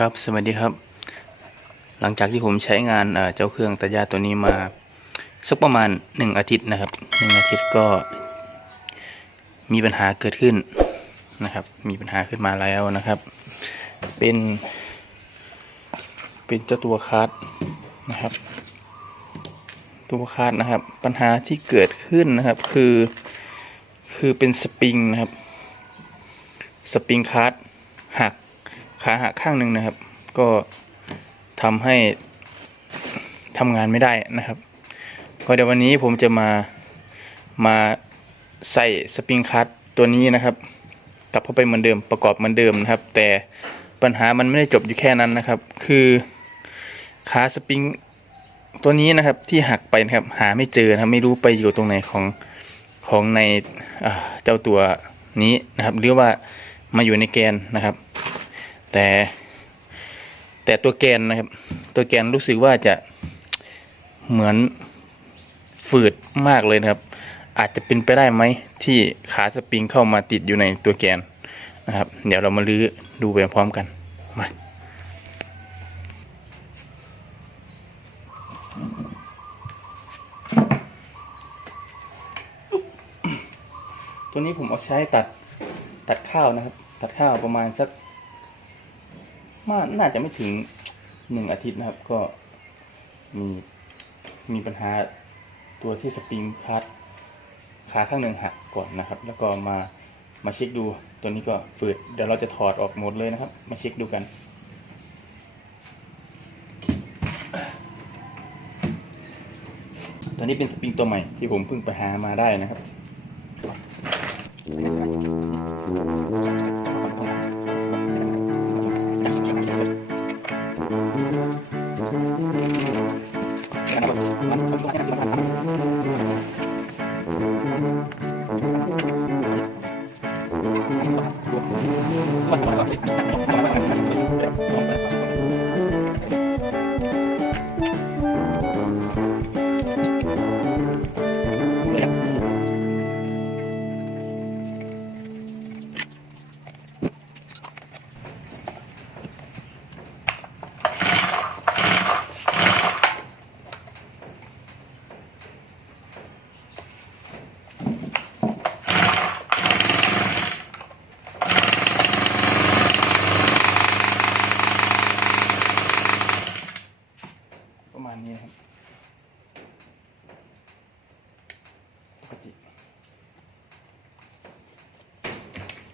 ครับสวัสดีครับ หลังจากที่ผมใช้งานเจ้าเครื่องตัดหญ้าตัวนี้มาสักประมาณหนึ่งอาทิตย์นะครับหนึ่งอาทิตย์ก็มีปัญหาเกิดขึ้นนะครับ มีปัญหาขึ้นมาแล้วนะครับ เป็น เป็นเจ้าตัวคาร์ดนะครับ ตัวคาร์ดนะครับ ปัญหาที่เกิดขึ้นนะครับคือคือเป็นสปริงนะครับ สปริงคาร์ดหัก ขาหักข้างหนึ่งนะครับ ก็ทำให้ทำงานไม่ได้นะครับ ก็เดี๋ยววันนี้ผมจะมามาใส่สปริงคัตตัวนี้นะครับกลับเข้าไปเหมือนเดิมประกอบเหมือนเดิมนะครับ แต่ปัญหามันไม่ได้จบอยู่แค่นั้นนะครับ คือขาสปริงตัวนี้นะครับที่หักไปนะครับหาไม่เจอนะครับไม่รู้ไปอยู่ตรงไหนของของในเจ้าตัวนี้นะครับหรือว่ามาอยู่ในแกนนะครับ แต่แต่ตัวแกนนะครับ ตัวแกนรู้สึกว่าจะเหมือนฝืดมากเลยนะครับ อาจจะเป็นไปได้ไหมที่ขาสปริงเข้ามาติดอยู่ในตัวแกนนะครับ เดี๋ยวเรามาลื้อดูไปพร้อมกันมาตัวนี้ผมเอาใช้ตัดตัดข้าวนะครับ ตัดข้าวประมาณสัก มาน่าจะไม่ถึงหนึ่งอาทิตย์นะครับ ก็มีมีปัญหาตัวที่สปริงคัดขาข้างหนึ่งหักก่อนนะครับ แล้วก็มามาเช็คดูตัวนี้ก็ฝืดเดี๋ยวเราจะถอดออกหมดเลยนะครับ มาเช็คดูกันตัวนี้เป็นสปริงตัวใหม่ที่ผมเพิ่งไปหามาได้นะครับ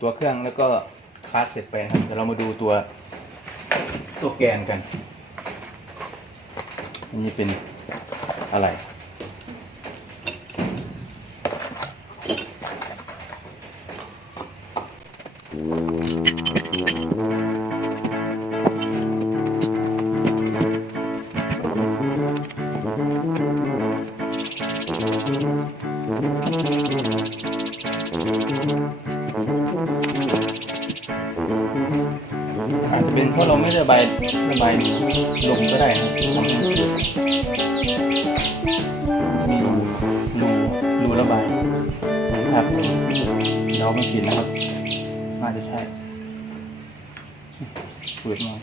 ตัวเครื่องแล้วก็คลาสเสร็จไปนะครับเดี๋ยวเรามาดูตัวตัวแกนกันอันนี้เป็นอะไร ระบายลมก็ได้นะมีรูรูรูระบายครับเราไม่ผิดนะครับน่าจะใช่เปิดมา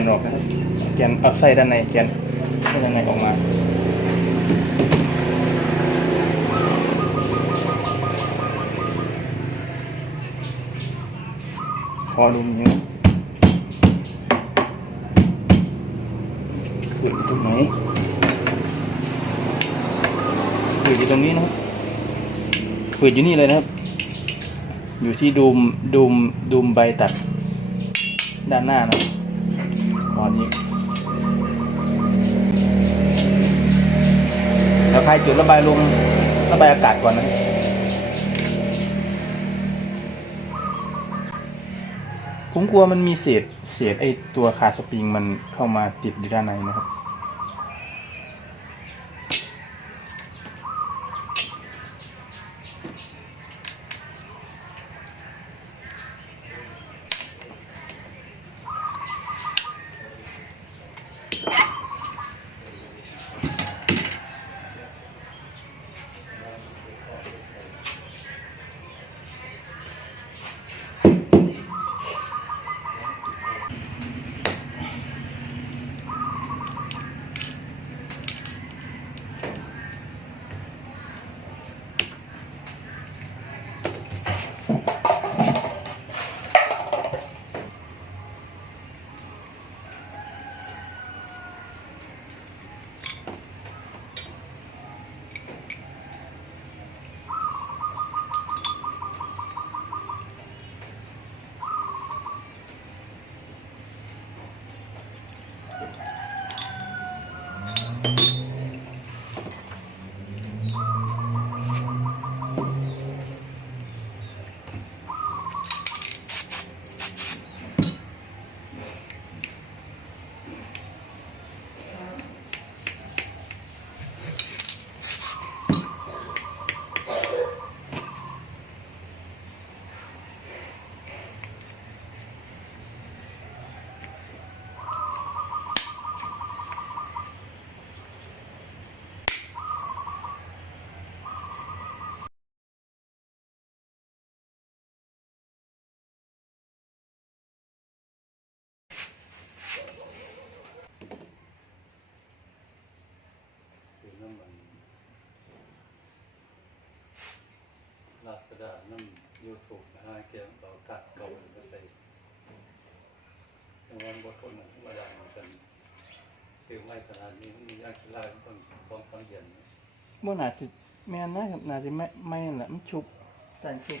นออกนะครับแกนเอาไส้ด้านในแกนไส้ด้านในออกมาพอดูนี้นะขืนอตรงไหนขืนอยู่ตรงนี้นะครับขืนอยู่นี่เลยนะครับ อยู่ที่ดูมดูมดูมใบตัดด้านหน้านะครับตอนนี้ แล้วใครจุดระบายลมระบายอากาศก่อนนะผมกลัวมันมีเศษเศษไอตัวคาสปริงมันเข้ามาติดอยู่ด้านในนะครับ น้ำยูทูบนะฮะเกี่ยวกับตัดเก่าก็ใส่แต่วันบทคนนั้นธรรมดามันจะซื้อไม่ขนาดนี้มันยากกีฬาต้องสองสามเดือนบ่น่าจะแม่นนะครับน่าจะไม่ไม่นั่นแหละมันชุบแต่งชุบ